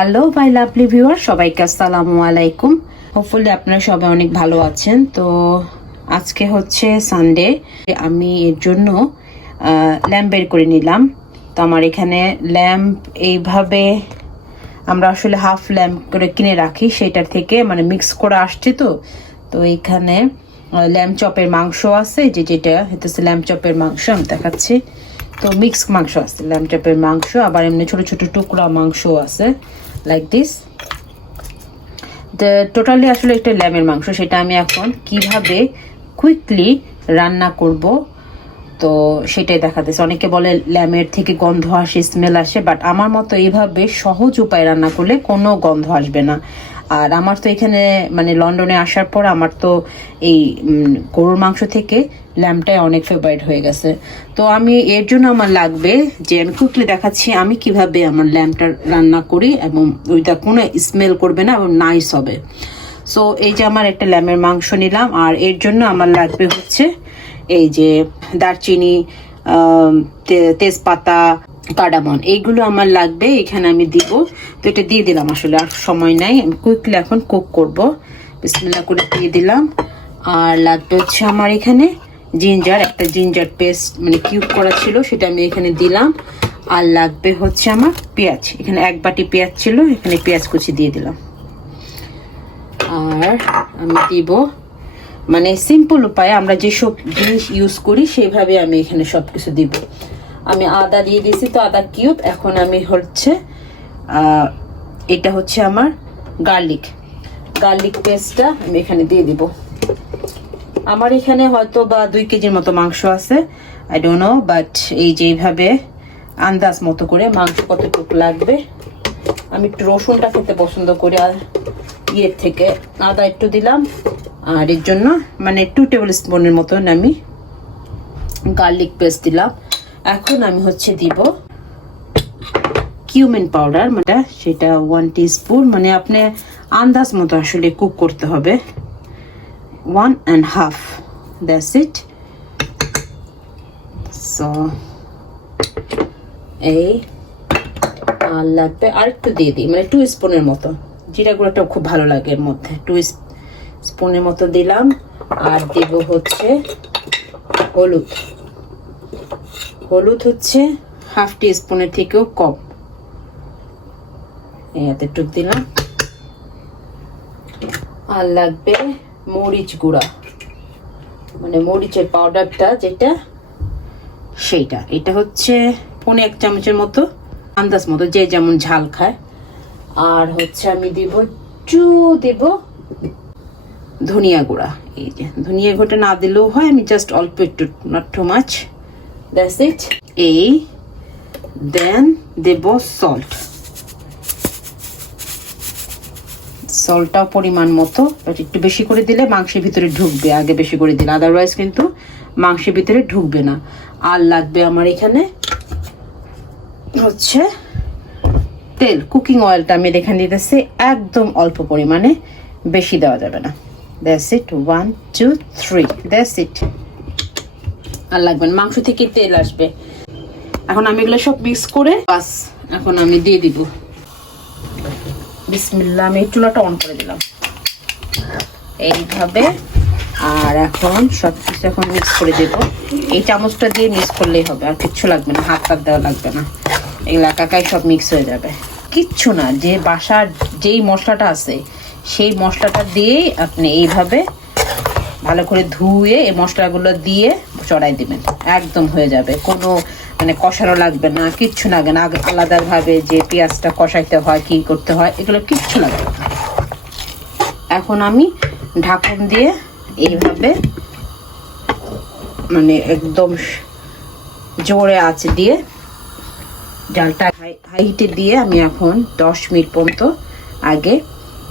Hello my lovely viewer, সবাইকে আসসালামু আলাইকুম। হোপফুলি আপনারা সবাই অনেক ভালো আছেন। তো আজকে হচ্ছে সানডে, আমি এর জন্য ল্যাম্প বের করে নিলাম। তো আমার এখানে ল্যাম্প এইভাবে আমরা আসলে হাফ ল্যাম্প করে কিনে রাখি, সেটার থেকে মানে মিক্স করে আসছে। তো এইখানে ল্যাম্প চপের মাংস আছে, যেটা হচ্ছে ল্যাম্প চপের মাংস আমি দেখাচ্ছি। তো মিক্স মাংস আছে, ল্যাম্প চপের মাংস, আবার এমনি ছোট ছোট টুকরা মাংস আছে লাইক দিস। টোটালি আসলে একটা ল্যাম্পের মাংস, সেটা আমি এখন কিভাবে কুইকলি রান্না করব তো সেটাই দেখাতেছে। অনেকে বলে ল্যাম্পের থেকে গন্ধ আসে, স্মেল আসে, বাট আমার মতো এইভাবে সহজ উপায় রান্না করলে কোনো গন্ধ আসবে না। আর আমার তো এখানে মানে লন্ডনে আসার পর আমার তো এই গরুর মাংস থেকে ল্যাম্পটাই অনেক ফেভারিট হয়ে গেছে। তো আমি এর জন্য আমার লাগবে যে আমি কুইকলি দেখাচ্ছি আমি কিভাবে আমার ল্যাম্পটা রান্না করি, এবং ওইটা কোনো স্মেল করবে না এবং নাইস হবে। সো এই যে আমার একটা ল্যাম্পের মাংস নিলাম, আর এর জন্য আমার লাগবে হচ্ছে এই যে দারচিনি, তেজপাতা, কার্ডামন, এইগুলো আমার লাগবে। এখানে আমি দিব, তো এটা দিয়ে দিলাম। আসলে আর সময় নাই, আমি কুইকলি এখন কুক করব। বিসমিল্লাহ করে দিয়ে দিলাম। আর লাগবে হচ্ছে আমার এখানে জিঞ্জার, একটা জিঞ্জার পেস্ট মানে কিউব করা ছিল, সেটা আমি এখানে দিলাম। আর লাগবে হচ্ছে আমার পেঁয়াজ, এখানে এক বাটি পেঁয়াজ ছিল, এখানে পেঁয়াজ কুচি দিয়ে দিলাম। আর আমি দিব মানে সিম্পল উপায়ে আমরা যেসব জিনিস ইউজ করি সেইভাবে আমি এখানে সব কিছু দিব। আমি আদা দিয়ে দিয়েছি, তো আদা কিউব। এখন আমি হচ্ছে এটা হচ্ছে আমার গার্লিক পেস্টটা আমি এখানে দিয়ে দিব। আমার এখানে হয়তো বা 2 কেজির মতো মাংস আছে, আই ডোন্ট নো, বাট এই যে এইভাবে আন্দাজ মতো করে মাংস কতটুকু লাগবে। আমি একটু রসুনটা খেতে পছন্দ করি, আর ইয়ের থেকে আদা একটু দিলাম। আর এর জন্য মানে 2 টেবিল স্পুনের মতন আমি গার্লিক পেস্ট দিলাম। এখন আমি হচ্ছে দিব কিউমিন পাউডার, মানে সেটা 1 টিস্পুন, মানে আপনি আন্দাজ মতো আসলে কুক করতে হবে। 1.5, দ্যাটস ইট। সো এই আর লাগবে আর একটু দিয়ে দিই, মানে 2 স্পুনের মতো। জিরা গুঁড়োটাও খুব ভালো লাগে এর মধ্যে, 2 স্পুনের মতো দিলাম। আর দেব হচ্ছে হলুদ হচ্ছে হাফ টি স্পুনের থেকেও কম, এতটুক দিলাম। আর লাগবে মরিচ গুঁড়া, মানে মরিচের পাউডারটা যেটা, সেইটা। এটা হচ্ছে 1 চামচের মতো, আন্দাজ মতো যে যেমন ঝাল খায়। আর হচ্ছে আমি দিব ধনিয়া গুঁড়া। এই যে ধনিয়া গুঁড়োটা না দিলেও হয়, আমি জাস্ট অল্প একটু, not too much, that's it. এই দেন দেব সল্টটাও পরিমাণ মতো, একটু বেশি করে দিলে মাংসের ভিতরে ঢুকবে, আগে বেশি করে দিলে, আদারওয়াইজ কিন্তু মাংসের ভিতরে ঢুকবে না। আর লাগবে আমার এখানে হচ্ছে তেল, কুকিং অয়েলটা আমি এখানে দিতেছি একদম অল্প পরিমাণে, বেশি দেওয়া যাবে না। That's it, 1 2 3, that's it. আর লাগবে না, মাংস থেকে তেল আসবে। এখন আমি এগুলো সব মিক্স করে বাস এখন আমি দিয়ে দিব। বিসমিল্লাহ, আমি চুলাটা অন করে দিলাম এইভাবে। আর এখন সব কিছু এখন মিক্স করে দেব। এই চামচটা দিয়ে মিক্স করলেই হবে, আর কিচ্ছু লাগবে না, হাত দেওয়া লাগবে না, এগুলো একাই সব মিক্স হয়ে যাবে। কিচ্ছু না, যে বাসার যেই মশলাটা আছে সেই মশলাটা দিয়েই আপনি এইভাবে ভালো করে ধুয়ে এই মশলাগুলো দিয়ে চড়াই দিবেন, একদম হয়ে যাবে। কোনো মানে কষানো লাগবে না, কিচ্ছু লাগবে না, আলাদাভাবে যে পেঁয়াজটা কষাইতে হয়, কি করতে হয়, এগুলো কিচ্ছু লাগবে না। এখন আমি ঢাকন দিয়ে এইভাবে মানে একদম জোরে আঁচে দিয়ে, জালটা হাই হিটে দিয়ে আমি এখন 10 মিনিট পর্যন্ত আগে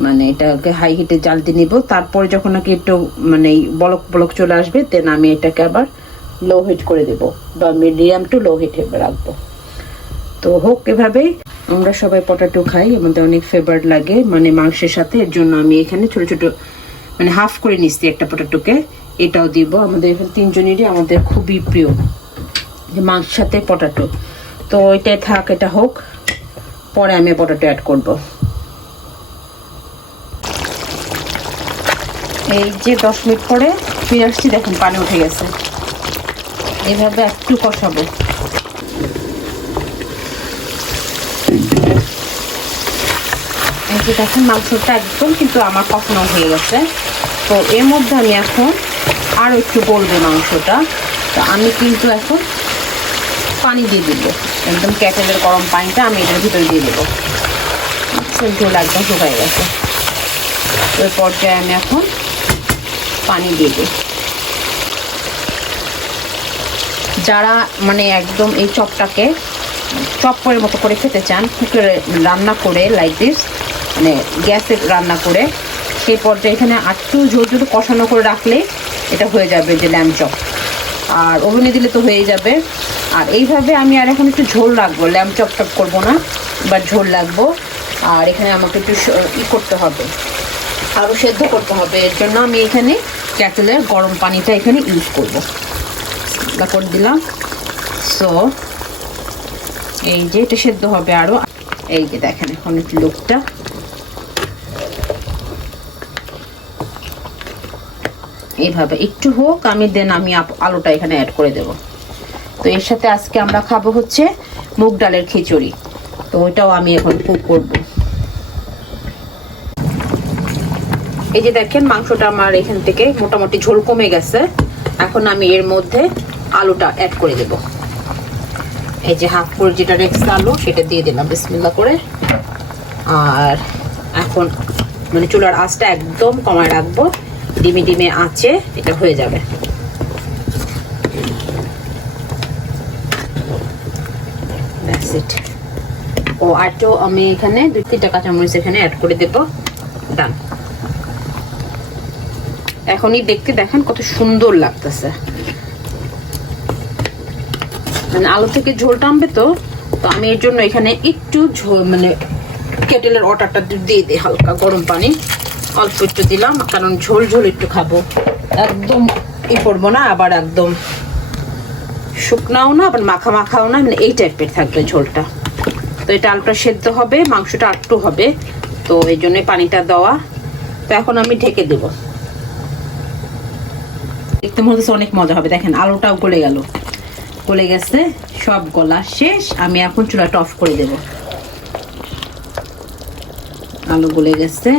মানে এটাকে হাই হিটে জাল দিয়ে নিব। তারপরে যখন নাকি একটু মানে বলক চলে আসবে, দেন আমি এটাকে আবার লো হিট করে দেবো, বা মিডিয়াম টু লো হিটে রাখবো। তো হোক এভাবেই। আমরা সবাই পটাটো খাই, আমাদের অনেক ফেভারিট লাগে মানে মাংসের সাথে। এর জন্য আমি এখানে ছোট ছোট মানে হাফ করে নিচ্ছি একটা পটাটোকে, এটাও দিব। আমাদের এখানে 3 জনেরই আমাদের খুবই প্রিয় যে মাংসের সাথে পটাটো। তো এটাই থাক, এটা হোক, পরে আমি পটাটো অ্যাড করব। এই যে 10 মিনিট পরে ফিরে আসছি, দেখুন পানি উঠে গেছে। এইভাবে একটু কষাবো। এই যে দেখেন মাংসটা একদম কিন্তু আমার কষানো হয়ে গেছে। তো এর মধ্যে আমি এখন আরও একটু গলবে মাংসটা। তো আমি কিন্তু এখন পানি দিয়ে দিব, একদম কেটেলের গরম পানিটা আমি এটার ভিতরে দিয়ে দেবো। ঝোল একদম শুকাই গেছে। ওই পর্যায়ে আমি এখন পানি দিয়ে দিই। যারা মানে একদম এই চপটাকে চপ করে মতো করে খেতে চান, কুকারে রান্না করে লাইক দিস, মানে গ্যাসে রান্না করে, সেই পর্যায়ে এখানে একটু ঝোল ঝোল কষানো করে রাখলে এটা হয়ে যাবে যে ল্যাম্ব চপ। আর ওভেনে দিলে তো হয়ে যাবে। আর এইভাবে আমি আর এখন একটু ঝোল রাখবো, ল্যাম্ব চপ টপ করবো না, বাট ঝোল রাখবো। আর এখানে আমাকে একটু করতে হবে, আরও সেদ্ধ করতে হবে। এর জন্য আমি এখানে কেটেলের গরম পানিটা এখানে ইউজ করবো। করে দিলাম। সো এই যে এটা সেদ্ধ হবে আরও। এই যে দেখেন এখন একটু লোকটা এইভাবে একটু হোক, আমি দেন আমি আলুটা এখানে অ্যাড করে দেব। তো এর সাথে আজকে আমরা খাবো হচ্ছে মুগ ডালের খিচুড়ি। তো ওইটাও আমি এখন কুক করব। এই যে দেখেন মাংসটা আমার এখান থেকে মোটামুটি ঝোল কমে গেছে। এখন আমি এর মধ্যে আলুটা অ্যাড করে দেব। এই যে হাফ করে যেটা রেক্স আলু সেটা দিয়ে দিলাম বিসমিল্লাহ করে। আর এখন মানে চুলার আঁচটা একদম কমায় রাখবো, ডিমে ডিমে আঁচে এটা হয়ে যাবে। That's it. ও আরও আমি এখানে 2-3টা কাঁচামরিচ এখানে অ্যাড করে দেব। ডান। এখনই দেখতে দেখেন কত সুন্দর লাগতেছে, মানে আলু থেকে ঝোল টানবে। তো আমি এর জন্য এখানে একটু ঝোল মানে কেটেলের ওয়াটারটা দিয়ে দিই, হালকা গরম পানি অল্প একটু দিলাম, কারণ ঝোল ঝোল একটু খাবো। একদম করবো না, আবার একদম শুকনাও না, আবার মাখা মাখাও না, মানে এই টাইপের থাকবে ঝোলটা। তো এটা আলুটা সেদ্ধ হবে, মাংসটা একটু হবে, তো এই জন্য পানিটা দেওয়া। তো এখন আমি ঢেকে দেব। দেখতে মনে হচ্ছে অনেক মজা হবে। দেখেন আলুটাও গলে গেল, গলে গেছে, সব গলা শেষ। আমি এখন চুলাটা অফ করে দেব। আলু গলে গেছে।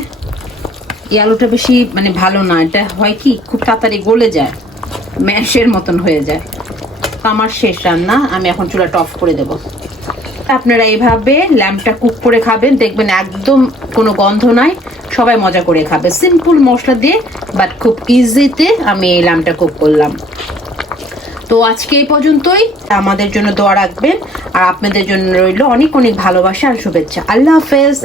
এই আলুটা বেশি মানে ভালো না, এটা হয় কি খুব তাড়াতাড়ি গলে যায়, ম্যাশের মতন হয়ে যায়। তো আমার শেষ রান্না, আমি এখন চুলাটা অফ করে দেব। আপনারা এইভাবে ল্যাম্বটা কুক করে খাবেন, দেখবেন একদম কোনো গন্ধ নাই, সবাই মজা করে খাবে। সিম্পল মশলা দিয়ে বাট খুব ইজিতে আমি এই ল্যাম্বটা কুক করলাম। তো আজকে এই পর্যন্তই। আমাদের জন্য দোয়া রাখবেন, আর আপনাদের জন্য রইল অনেক অনেক ভালোবাসা আর শুভেচ্ছা। আল্লাহ হাফেজ।